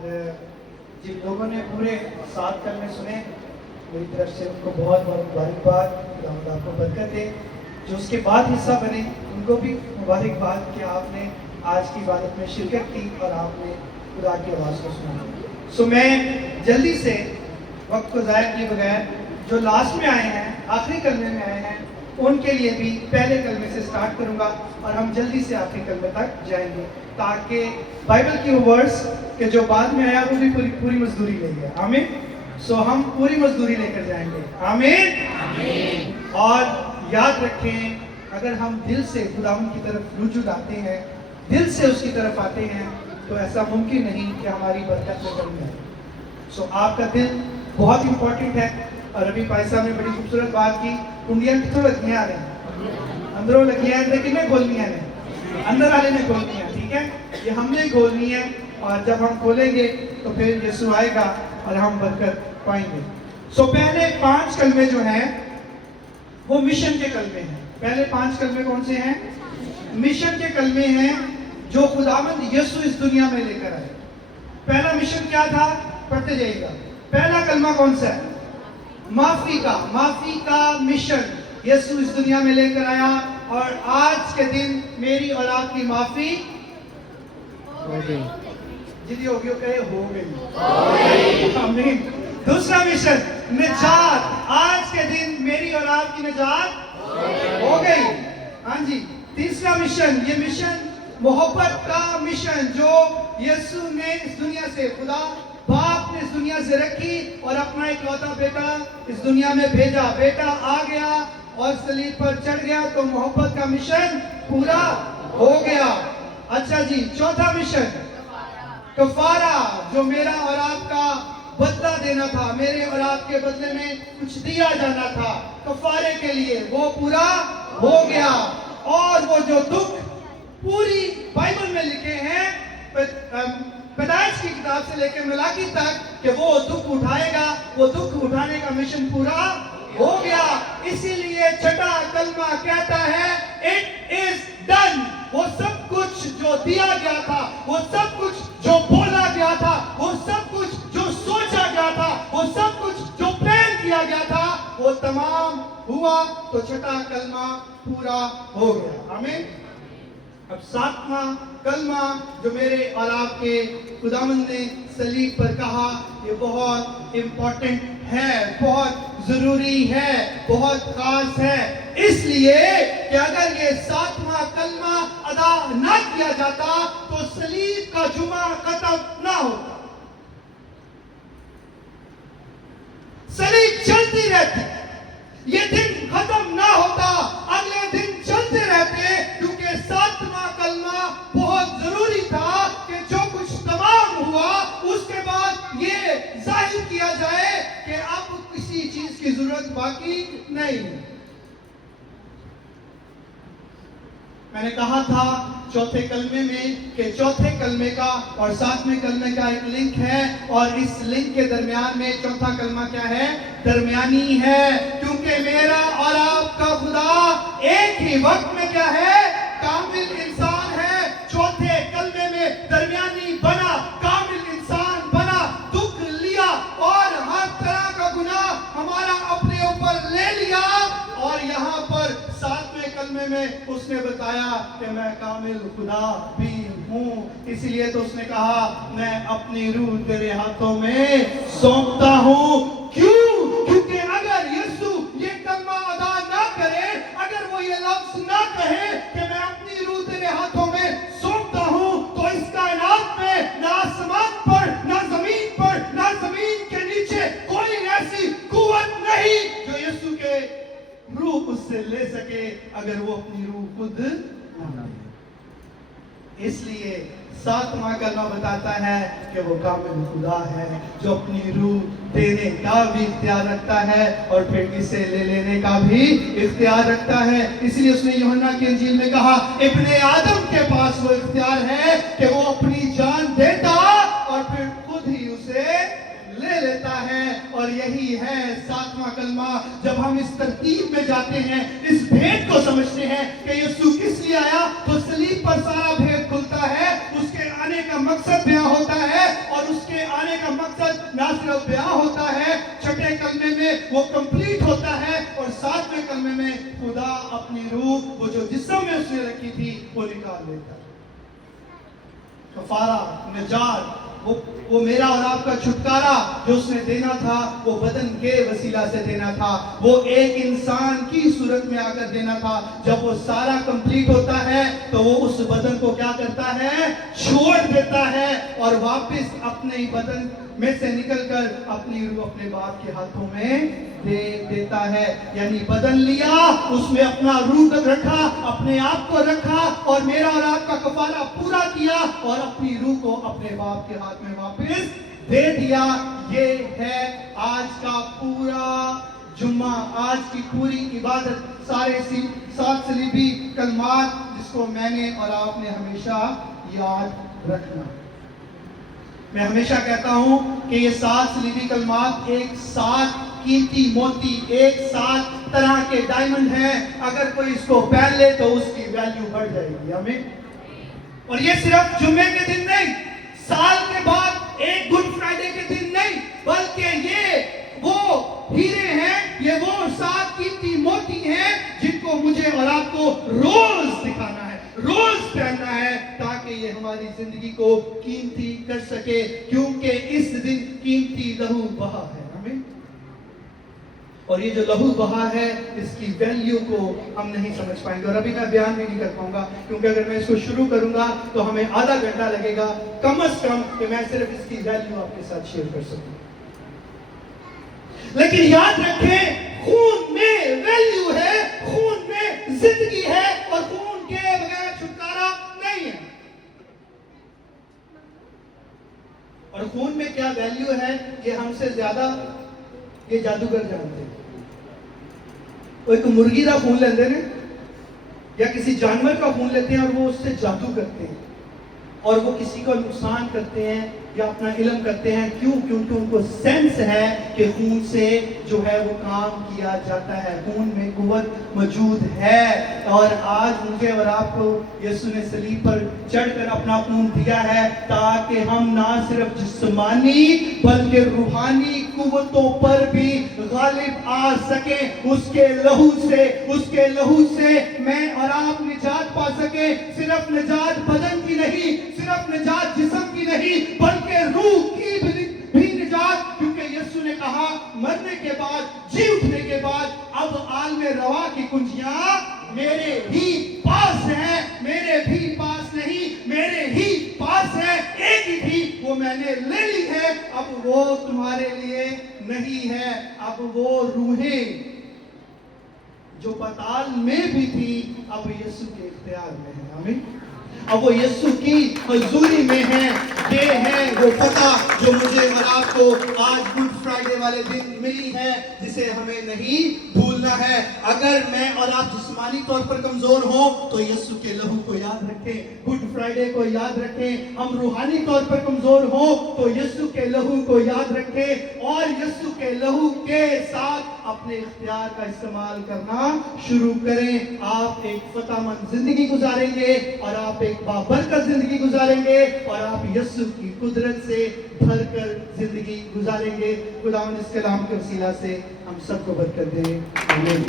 اور جن لوگوں نے پورے 7 کلمے سنے میری طرف سے ان کو بہت بہت مبارکباد، خداوند آپ کو برکت دے۔ جو اس کے بعد حصہ بنے ان کو بھی مبارکباد کہ آپ نے آج کی عبادت میں شرکت کی اور آپ نے خدا کی آواز کو سنا۔ میں جلدی سے وقت کو ضائع کیے بغیر جو لاسٹ میں آئے ہیں، آخری کلمے میں آئے ہیں، ان کے لیے بھی پہلے کلمے سے سٹارٹ کروں گا اور ہم جلدی سے آخری کلمے تک جائیں گے تاکہ بائبل کی وہ ورڈز کہ جو بعد میں آیا وہ بھی پوری مزدوری لے گیا۔ آمین۔ ہم پوری مزدوری لے کر جائیں گے۔ آمین۔ اور یاد رکھیں، اگر ہم دل سے خداوند کی طرف رجوع لاتے ہیں، دل سے اس کی طرف آتے ہیں، تو ایسا ممکن نہیں کہ ہماری برکت میں کمی آئے۔ آپ کا دل بہت امپورٹنٹ ہے۔ اور ابھی بھائی صاحب نے بڑی خوبصورت بات کی، کنڈیاں کتوں لگی ہیں آ رہے ہیں، اندروں لگی ہیں، لیکن میں کھولنی ہے نہیں، اندر والے نے کھولنی ہے، ٹھیک ہے، یہ ہم نے کھولنی ہے۔ اور جب ہم کھولیں گے تو پھر یسوع آئے گا اور ہم برکت پائیں گے۔ پہلے 5 کلمے جو ہیں وہ مشن کے کلمے ہیں۔ پہلے 5 کلمے کون سے ہیں؟ مشن کے کلمے ہیں جو خداوند یسوع اس دنیا میں لے کر آئے۔ پہلا مشن کیا تھا؟ پڑھتے جائیے گا۔ پہلا کلمہ کون سا ہے؟ معافی کا مشن یسوع اس دنیا میں لے کر آیا، اور آج کے دن میری اور آپ کی معافی ہو گئی۔ جدی ہوگی وہ کہے ہو گئی۔ آمین۔ دوسرا مشن نجات، آج کے دن میری اور آپ کی نجات ہو گئی۔ ہاں جی۔ تیسرا مشن، یہ مشن محبت کا مشن جو یسوع نے اس دنیا سے، خدا باپ نے اس دنیا سے رکھی اور اپنا اکلوتا بیٹا اس دنیا میں بھیجا۔ بیٹا آ گیا اور صلیب پر چڑھ گیا تو محبت کا مشن پورا ہو گیا۔ اچھا جی، چوتھا مشن کفارہ، جو میرا اور آپ کا بدلہ دینا تھا، میرے اور آپ کے بدلے میں کچھ دیا جانا تھا کفارے کے لیے، وہ پورا ہو گیا۔ اور وہ جو دکھ پوری بائبل میں لکھے ہیں، پیدائش کی کتاب سے لے کے ملاکی تک، کہ وہ دکھ اٹھائے گا، وہ دکھ اٹھانے کا مشن پورا ہو گیا۔ اسی لیے چھٹا کلمہ کہتا ہے اٹ از ڈن۔ وہ سب کچھ جو دیا گیا تھا، وہ سب کچھ جو بولا گیا تھا، وہ سب کچھ جو سوچا گیا تھا، وہ سب کچھ جو پلان کیا گیا تھا، وہ تمام ہوا، تو چھٹا کلمہ پورا ہو گیا۔ آمین۔ اب 7واں کلمہ جو میرے اور آپ کے خداوند نے صلیب پر کہا، یہ بہت امپورٹنٹ ہے، بہت ضروری ہے، بہت خاص ہے، اس لیے کہ اگر یہ 7واں کلمہ ادا نہ کیا جاتا تو صلیب کا جمعہ ختم نہ ہوتا۔ صلیب چلتی رہتی، یہ دن ختم نہ ہوتا، اگلے دن چلتے رہتے، کیونکہ 7واں کلمہ بہت ضروری تھا کہ جو کچھ تمام ہوا اس کے بعد یہ ظاہر کیا جائے کہ اب کسی چیز کی ضرورت باقی نہیں۔ میں نے کہا تھا چوتھے کلمے میں کہ چوتھے کلمے کا اور 7ویں کلمے کا ایک لنک ہے، اور اس لنک کے درمیان میں چوتھا کلمہ کیا ہے؟ درمیانی ہے، کیونکہ میرا اور آپ کا خدا ایک ہی وقت میں کیا ہے؟ کامل انسان ہے۔ چوتھے کلمے میں درمیانی بنا، کامل انسان بنا، دکھ لیا اور ہر طرح کا گناہ ہمارا اپنے اوپر لے لیا، اور یہاں پر 7ویں کلمے میں اس نے بتایا کہ میں کامل خدا بھی ہوں، اس لیے تو اس نے کہا میں اپنی روح تیرے ہاتھوں میں سونپتا ہوں۔ کیوں؟ کیونکہ اگر یسوع یہ کلمہ ادا نہ کرے، اگر وہ یہ لفظ نہ کہے کہ میں اپنی روح تیرے ہاتھوں میں سونپتا ہوں، تو اس کائنات میں نہ آسمان پر، نہ زمین پر، نہ زمین کے نیچے کوئی ایسی قوت نہیں جو یسوع کے روح اس سے لے سکے اگر وہ اپنی روح خود نہ دے۔ اس لیے 7واں کلمہ بتاتا ہے کہ وہ کامل خدا ہے جو اپنی روح دینے کا بھی اختیار رکھتا ہے اور پھر اسے لے لینے کا بھی اختیار رکھتا ہے۔ اس لیے اس نے یوحنا کی انجیل میں کہا ابن آدم کے پاس وہ اختیار ہے کہ وہ اپنی جان دیتا اور پھر خود ہی اسے لے لیتا ہے۔ اور یہی ہے 7واں کلمہ۔ جب ہم اس ترتیب میں جاتے ہیں، اس بھید کو سمجھتے ہیں کہ یسوع کس لیے آیا، تو صلیب پر سارا بھید کھلتا ہے، اس کے آنے کا مقصد بیان ہوتا ہے، اور اس کے جب بیاہ ہوتا ہے چھٹے کلمے میں وہ کمپلیٹ ہوتا ہے، اور 7ویں کلمے میں خدا اپنی روح وہ جو جسم میں اس نے رکھی تھی وہ نکال لیتا ہے۔ کفارہ، نجات، وہ میرا اور آپ کا چھٹکارا جو اس نے دینا تھا وہ بدن کے وسیلہ سے دینا تھا، وہ ایک انسان کی صورت میں آ کر دینا تھا۔ جب وہ سارا کمپلیٹ ہوتا ہے تو وہ اس بدن کو کیا کرتا ہے؟ چھوڑ دیتا ہے، اور واپس اپنے ہی بدن میں سے نکل کر اپنی روح اپنے باپ کے ہاتھوں میں دے دیتا ہے۔ یعنی بدن لیا، اس میں اپنا روح رکھا، اپنے آپ کو رکھا، اور میرا اور آپ کا کفارہ پورا کیا، اور اپنی روح کو اپنے باپ کے ہاتھ میں واپس دے دیا۔ یہ ہے آج کا پورا جمعہ، آج کی پوری عبادت، سارے 7 صلیبی کلمات جس کو میں نے اور آپ نے ہمیشہ یاد رکھنا۔ میں ہمیشہ کہتا ہوں کہ یہ 7 صلیبی کلمات ایک 7 قیمتی موتی، ایک 7 طرح کے ڈائمنڈ ہیں۔ اگر کوئی اس کو پہن لے تو اس کی ویلیو بڑھ جائے گی۔ آمین۔ اور یہ صرف جمعے کے دن نہیں، سال کے بعد ایک گڈ فرائیڈے کے دن نہیں، بلکہ یہ وہ ہیرے ہیں، یہ وہ 7 قیمتی موتی ہیں جن کو مجھے اور آپ کو روز دکھانا ہے، روز پہننا ہے، تاکہ یہ ہماری زندگی کو قیمتی کر سکے، کیونکہ اس دن قیمتی لہو بہا ہے۔ آمین۔ اور یہ جو لہو بہا ہے اس کی ویلیو کو ہم نہیں سمجھ پائیں گے، اور ابھی میں بیان بھی نہیں کر پاؤں گا، کیونکہ اگر میں اس کو شروع کروں گا تو ہمیں آدھا گھنٹہ لگے گا کم از کم کہ میں صرف اس کی ویلیو آپ کے ساتھ شیئر کر سکوں۔ لیکن یاد رکھیں، خون میں ویلیو ہے، خون میں زندگی ہے، اور خون کے بغیر چھٹکارا نہیں ہے۔ اور خون میں کیا ویلیو ہے یہ ہم سے زیادہ یہ جادوگر جانتے ہیں۔ وہ ایک مرغی کا خون لیتے ہیں یا کسی جانور کا خون لیتے ہیں اور وہ اس سے جادو کرتے ہیں، اور وہ کسی کو نقصان کرتے ہیں یا اپنا علم کرتے ہیں۔ کیوں؟ کیونکہ ان کو سینس ہے کہ خون سے جو ہے وہ کام کیا جاتا ہے، خون میں قوت موجود ہے۔ اور آج مجھے اور آپ کو یسوع نے صلیب پر چڑھ کر اپنا خون دیا ہے تاکہ ہم نہ صرف جسمانی بلکہ روحانی قوتوں پر بھی غالب آ سکیں۔ اس کے لہو سے میں اور آپ نجات پا سکیں۔ صرف نجات بدن کی نہیں، صرف نجات جسم کی نہیں، بلکہ روح کی بھی نجات، کیونکہ یسوع نے کہا مرنے کے بعد، جی اٹھنے کے بعد اب عالم روا کی کنجیاں میرے ہی پاس ہیں، میرے بھی پاس نہیں، میرے ہی پاس ہے۔ ایک ہی تھی وہ میں نے لے لی ہے، اب وہ تمہارے لیے نہیں ہے۔ اب وہ روحیں جو پتال میں بھی تھی اب یسوع کے اختیار میں ہے۔ آمین۔ اب وہ یسوع کی حضوری میں ہے۔ یہ ہے وہ فتح جو مجھے اور آپ کو آج گڈ فرائیڈے والے دن ملی ہے، جسے ہمیں نہیں بھولنا ہے۔ اگر میں اور آپ جسمانی طور پر کمزور ہوں تو یسوع کے لہو کو یاد رکھیں، گڈ فرائیڈے کو یاد رکھیں۔ ہم روحانی طور پر کمزور ہوں تو یسوع کے لہو کو یاد رکھیں، اور یسوع کے لہو کے ساتھ اپنے اختیار کا استعمال کرنا شروع کریں۔ آپ ایک فتح مند زندگی گزاریں گے، اور آپ ایک بابرکت زندگی گزاریں گے، اور آپ یسوع کی قدرت سے بھر کر زندگی گزاریں گے۔ خداوند اس کلام کے وسیلہ سے ہم سب کو برکت دے۔ آمین۔